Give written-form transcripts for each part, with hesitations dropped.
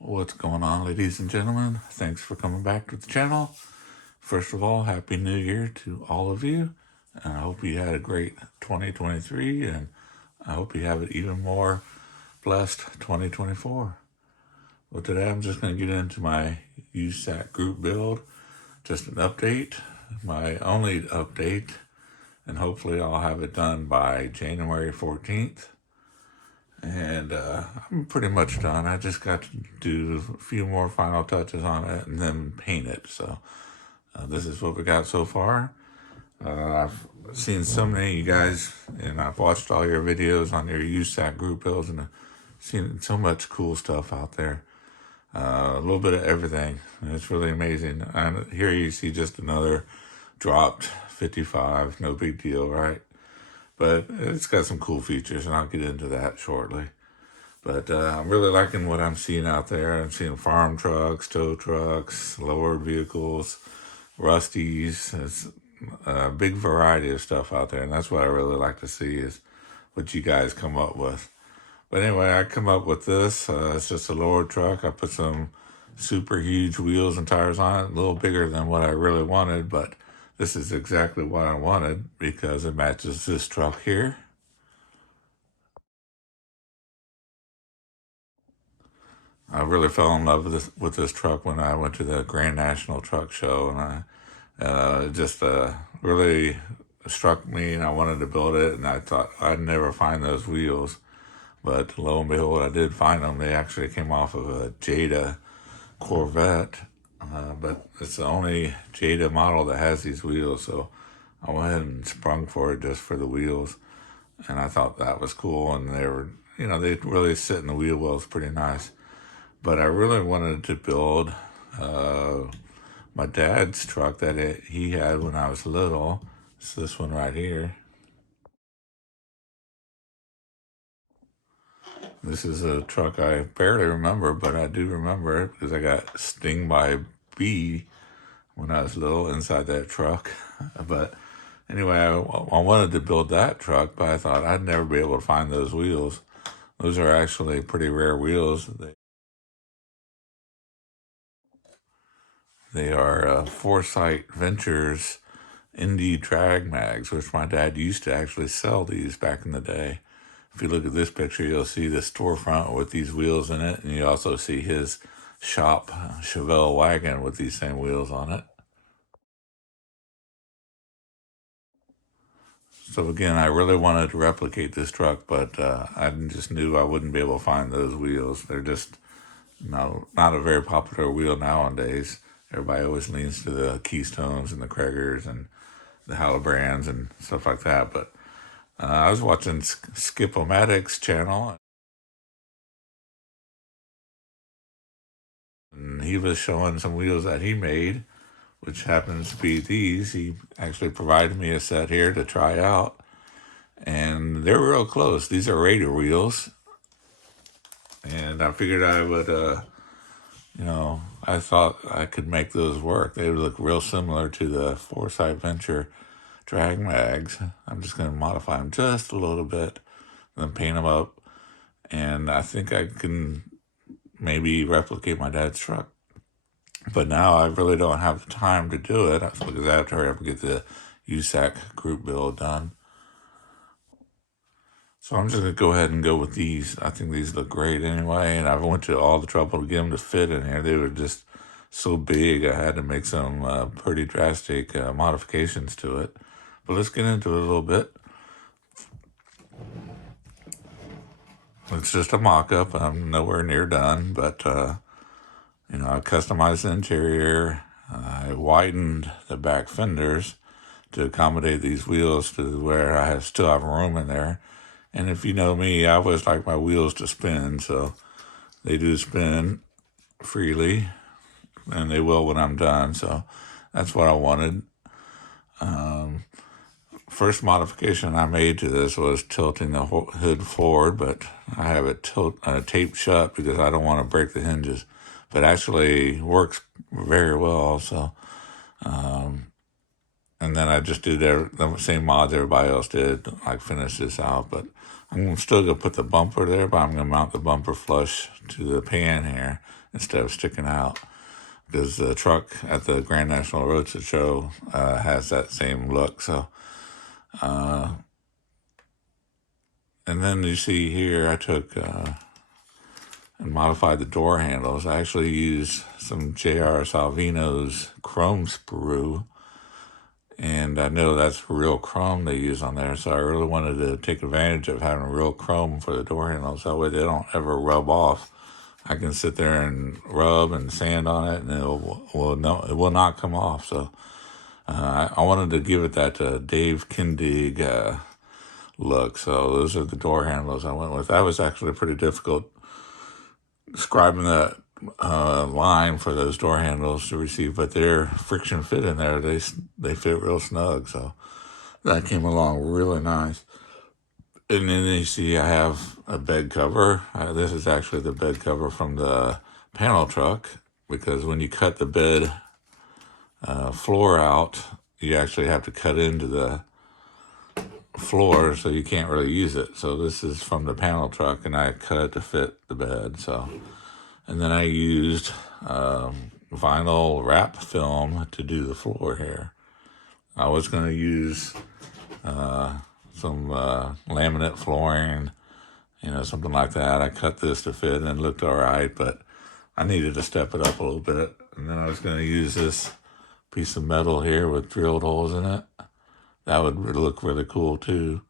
What's going on, ladies and gentlemen? Thanks for coming back to the channel. First of all, Happy New Year to all of you. And I hope you had a great 2023, and I hope you have it even more blessed 2024. Well, today I'm just going to get into my USACC group build, just an update, my only update, and hopefully I'll have it done by January 14th. And I'm pretty much done. I just got to do a few more final touches on it and then paint it. So this is what we got so far. I've seen so many of you guys, and I've watched all your videos on your USACC group builds, and I've seen so much cool stuff out there. A little bit of everything. And it's really amazing. And here you see just another dropped 55. No big deal, right? But it's got some cool features, and I'll get into that shortly. But I'm really liking what I'm seeing out there. I'm seeing farm trucks, tow trucks, lowered vehicles, rusties. It's a big variety of stuff out there, and that's what I really like to see is what you guys come up with. But anyway, I come up with this. It's just a lowered truck. I put some super huge wheels and tires on it, a little bigger than what I really wanted, but this is exactly what I wanted because it matches this truck here. I really fell in love with this truck when I went to the Grand National Truck Show, and it just really struck me, and I wanted to build it, and I thought I'd never find those wheels. But lo and behold, I did find them. They actually came off of a Jada Corvette, but it's the only Jada model that has these wheels, so I went ahead and sprung for it just for the wheels, and I thought that was cool, and they were, they really sit in the wheel wells pretty nice. But I really wanted to build my dad's truck that he had when I was little. It's this one right here. This is a truck I barely remember, but I do remember it because I got stung by a bee when I was little inside that truck. But anyway, I wanted to build that truck, but I thought I'd never be able to find those wheels. Those are actually pretty rare wheels. They are Foresight Ventures Indie Drag Mags, which my dad used to actually sell these back in the day. If you look at this picture, you'll see the storefront with these wheels in it, and you also see his shop Chevelle wagon with these same wheels on it. So again, I really wanted to replicate this truck, but I just knew I wouldn't be able to find those wheels. They're just not a very popular wheel nowadays. Everybody always leans to the Keystones and the Kragers and the Halibrands and stuff like that. But I was watching Skip-O-Matic's channel, and he was showing some wheels that he made, which happens to be these. He actually provided me a set here to try out, and they're real close. These are Raider wheels, and I figured I would, I thought I could make those work. They would look real similar to the Foresight Venture drag mags. I'm just going to modify them just a little bit, then paint them up, and I think I can maybe replicate my dad's truck. But now I really don't have the time to do it because I have to hurry up and get the USACC group build done. So I'm just going to go ahead and go with these. I think these look great anyway, and I went to all the trouble to get them to fit in here. They were just so big, I had to make some pretty drastic modifications to it. But let's get into it a little bit. It's just a mock-up. I'm nowhere near done, but, I customized the interior. I widened the back fenders to accommodate these wheels to where I still have room in there. And if you know me, I always like my wheels to spin, so they do spin freely, and they will when I'm done. So that's what I wanted. First modification I made to this was tilting the hood forward, but I have it taped shut because I don't want to break the hinges. But actually works very well. So, and then I just did the same mods everybody else did, like finish this out. But I'm still going to put the bumper there, but I'm going to mount the bumper flush to the pan here instead of sticking out, because the truck at the Grand National Roadshow Show has that same look. So, and then you see here, I took and modified the door handles. I actually used some J.R. Salvino's chrome sprue, and I know that's real chrome they use on there, so I really wanted to take advantage of having real chrome for the door handles. That way they don't ever rub off. I can sit there and rub and sand on it, and it will not come off. So I wanted to give it that Dave Kindig look. So those are the door handles I went with. That was actually pretty difficult, describing the line for those door handles to receive, but they're friction fit in there. They fit real snug, so that came along really nice. And then you see I have a bed cover. This is actually the bed cover from the panel truck, because when you cut the bed floor out, you actually have to cut into the floor, so you can't really use it. So this is from the panel truck, and I cut it to fit the bed. So, and then I used vinyl wrap film to do the floor here. I was going to use some laminate flooring, something like that. I cut this to fit, and it looked all right, but I needed to step it up a little bit. And then I was going to use this piece of metal here with drilled holes in it. That would look really cool too.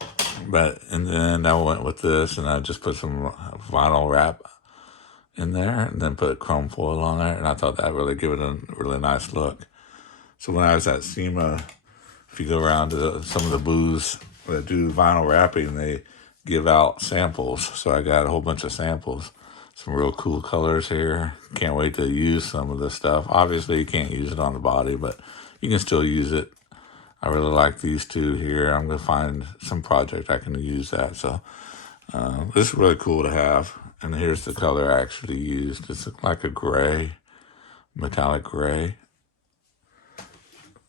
And then I went with this, and I just put some vinyl wrap in there, and then put chrome foil on there, and I thought that really gave it a really nice look. So when I was at SEMA, if you go around to some of the booths that do vinyl wrapping, they give out samples. So I got a whole bunch of samples, some real cool colors here. Can't wait to use some of this stuff. Obviously, you can't use it on the body, but you can still use it. I really like these two here. I'm going to find some project I can use that. So this is really cool to have. And here's the color I actually used. It's like a gray, metallic gray.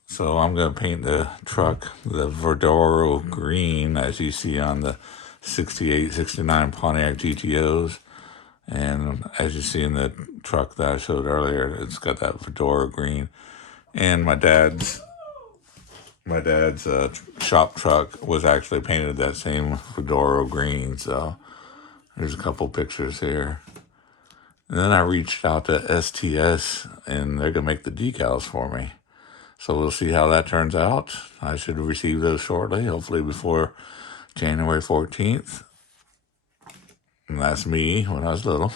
So I'm going to paint the truck the Verdoro green, as you see on the 68, 69 Pontiac GTOs. And as you see in the truck that I showed earlier, it's got that Verdoro green. And my dad's shop truck was actually painted that same Verdoro green. So there's a couple pictures here. And then I reached out to STS, and they're going to make the decals for me. So we'll see how that turns out. I should receive those shortly, hopefully before January 14th. And that's me when I was little.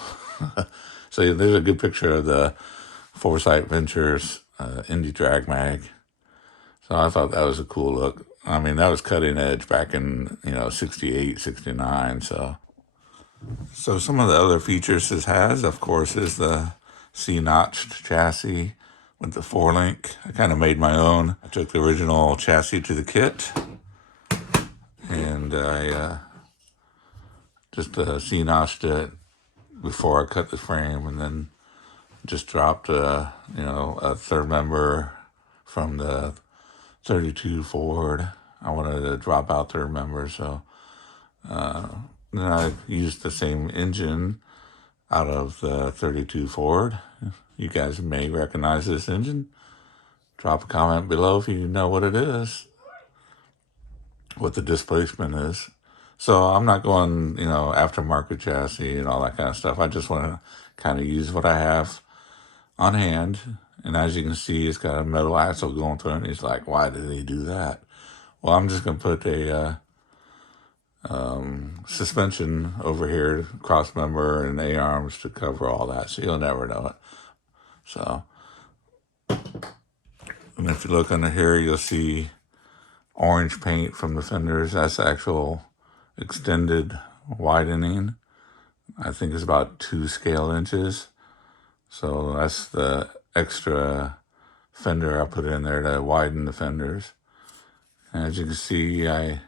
So there's a good picture of the Foresight Ventures Indie Drag Mag. So I thought that was a cool look. I mean, that was cutting edge back in, 68, 69. So some of the other features this has, of course, is the C-notched chassis with the 4-link. I kind of made my own. I took the original chassis to the kit, and I just C-notched it before I cut the frame, and then just dropped a third member from the 32 Ford. I wanted to drop out third member, so then I used the same engine out of the 32 Ford. You guys may recognize this engine. Drop a comment below if you know what it is, what the displacement is. So I'm not going, aftermarket chassis and all that kind of stuff. I just want to kind of use what I have on hand. And as you can see, it's got a metal axle going through it. And he's like, why did he do that? Well, I'm just going to put a suspension over here, cross member and A-arms to cover all that. So you'll never know it. So, and if you look under here, you'll see orange paint from the fenders. That's actual extended widening. I think it's about 2 scale inches. So that's the extra fender I put in there to widen the fenders. And as you can see, I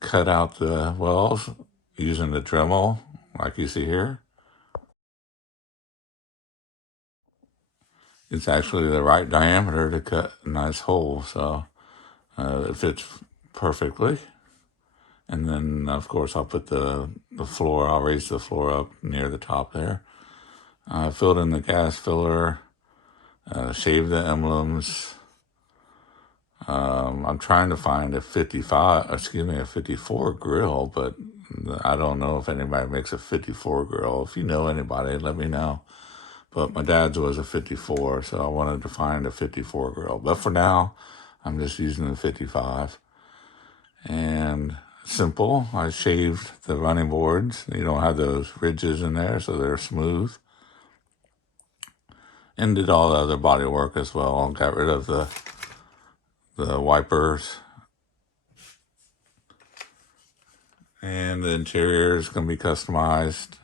cut out the wells using the Dremel, like you see here. It's actually the right diameter to cut a nice hole, so it fits perfectly. And then, of course, I'll put the floor, I'll raise the floor up near the top there. I filled in the gas filler, shaved the emblems. I'm trying to find a 54 grill, but I don't know if anybody makes a 54 grill. If you know anybody, let me know. But my dad's was a 54, so I wanted to find a 54 grill. But for now, I'm just using the 55. And simple, I shaved the running boards. You don't have those ridges in there, so they're smooth. And did all the other body work as well. Got rid of the wipers. And the interior is going to be customized.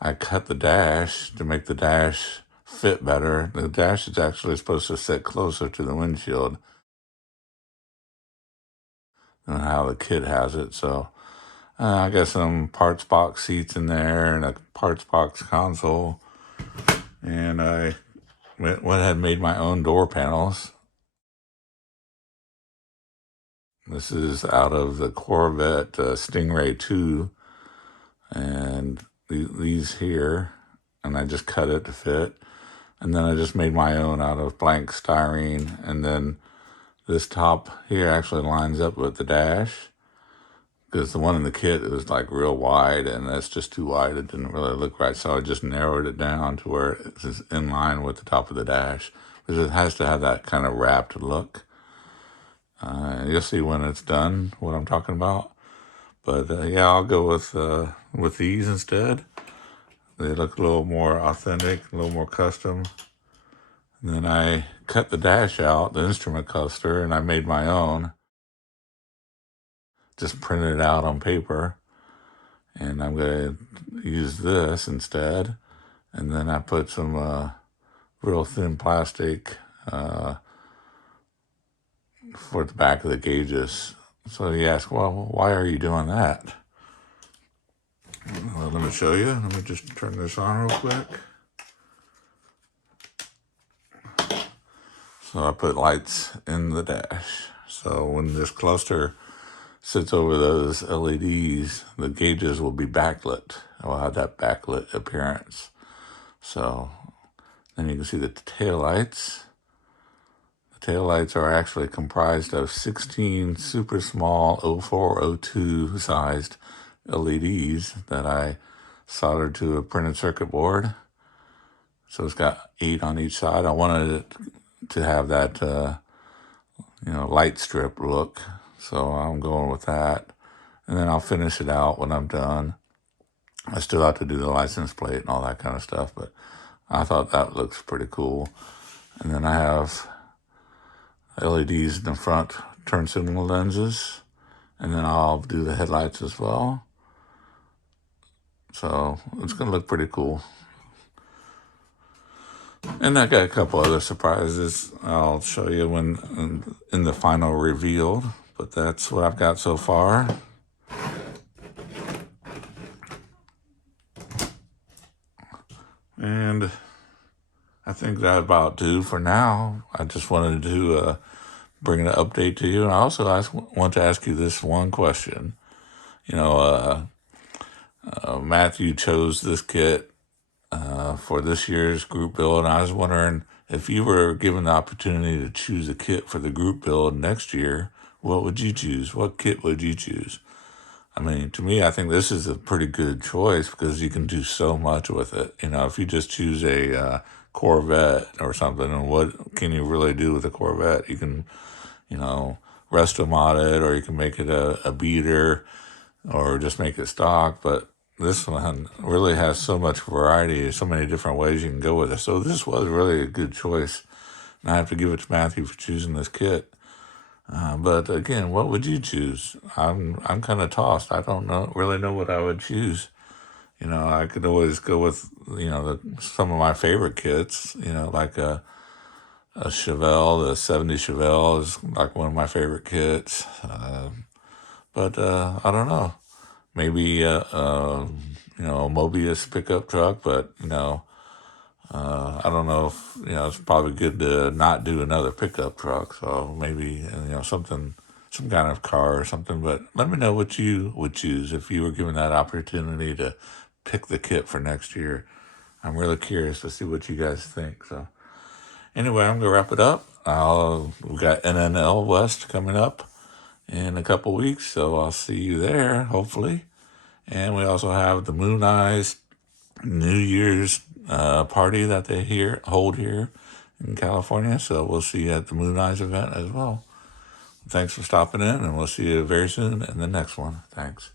I cut the dash to make the dash fit better. The dash is actually supposed to sit closer to the windshield than how the kit has it. So I got some parts box seats in there and a parts box console. And I went ahead and made my own door panels. This is out of the Corvette Stingray 2. And these here, and I just cut it to fit. And then I just made my own out of blank styrene. And then this top here actually lines up with the dash, because the one in the kit was like real wide, and that's just too wide. It didn't really look right. So I just narrowed it down to where it's in line with the top of the dash, because it has to have that kind of wrapped look. You'll see when it's done what I'm talking about. But yeah, I'll go with these instead. They look a little more authentic, a little more custom. And then I cut the dash out, the instrument cluster, and I made my own. Just printed it out on paper. And I'm going to use this instead. And then I put some real thin plastic for the back of the gauges. So you ask, well, why are you doing that? Well, let me show you. Let me just turn this on real quick. So I put lights in the dash. So when this cluster sits over those LEDs, the gauges will be backlit. It will have that backlit appearance. So then you can see the tail lights. The tail lights are actually comprised of 16 super small 0402 sized LEDs that I soldered to a printed circuit board. So it's got 8 on each side. I wanted it to have that light strip look, so I'm going with that. And then I'll finish it out when I'm done. I still have to do the license plate and all that kind of stuff, but I thought that looks pretty cool. And then I have LEDs in the front turn signal lenses, and then I'll do the headlights as well. So it's going to look pretty cool. And I got a couple other surprises I'll show you when in the final reveal, but that's what I've got so far. And I think that about do for now. I just wanted to bring an update to you. And I also want to ask you this one question. Matthew chose this kit for this year's group build, and I was wondering if you were given the opportunity to choose a kit for the group build next year, what would you choose? What kit would you choose? I mean, to me, I think this is a pretty good choice because you can do so much with it. If you just choose a Corvette or something, and what can you really do with a Corvette? You can, resto mod it, or you can make it a beater, or just make it stock. But this one really has so much variety, so many different ways you can go with it. So this was really a good choice. And I have to give it to Matthew for choosing this kit. But again, what would you choose? I'm kind of tossed. I don't really know what I would choose. I could always go with some of my favorite kits. Like a Chevelle, the 70 Chevelle is like one of my favorite kits. But I don't know. Maybe a Mobius pickup truck, but I don't know if it's probably good to not do another pickup truck. So maybe something some kind of car or something. But let me know what you would choose if you were given that opportunity to pick the kit for next year. I'm really curious to see what you guys think. So anyway, I'm gonna wrap it up. We got NNL West coming up in a couple weeks, so I'll see you there, hopefully. And we also have the Moon Eyes New Year's party that they hold here in California. So we'll see you at the Moon Eyes event as well. Thanks for stopping in, and we'll see you very soon in the next one. Thanks.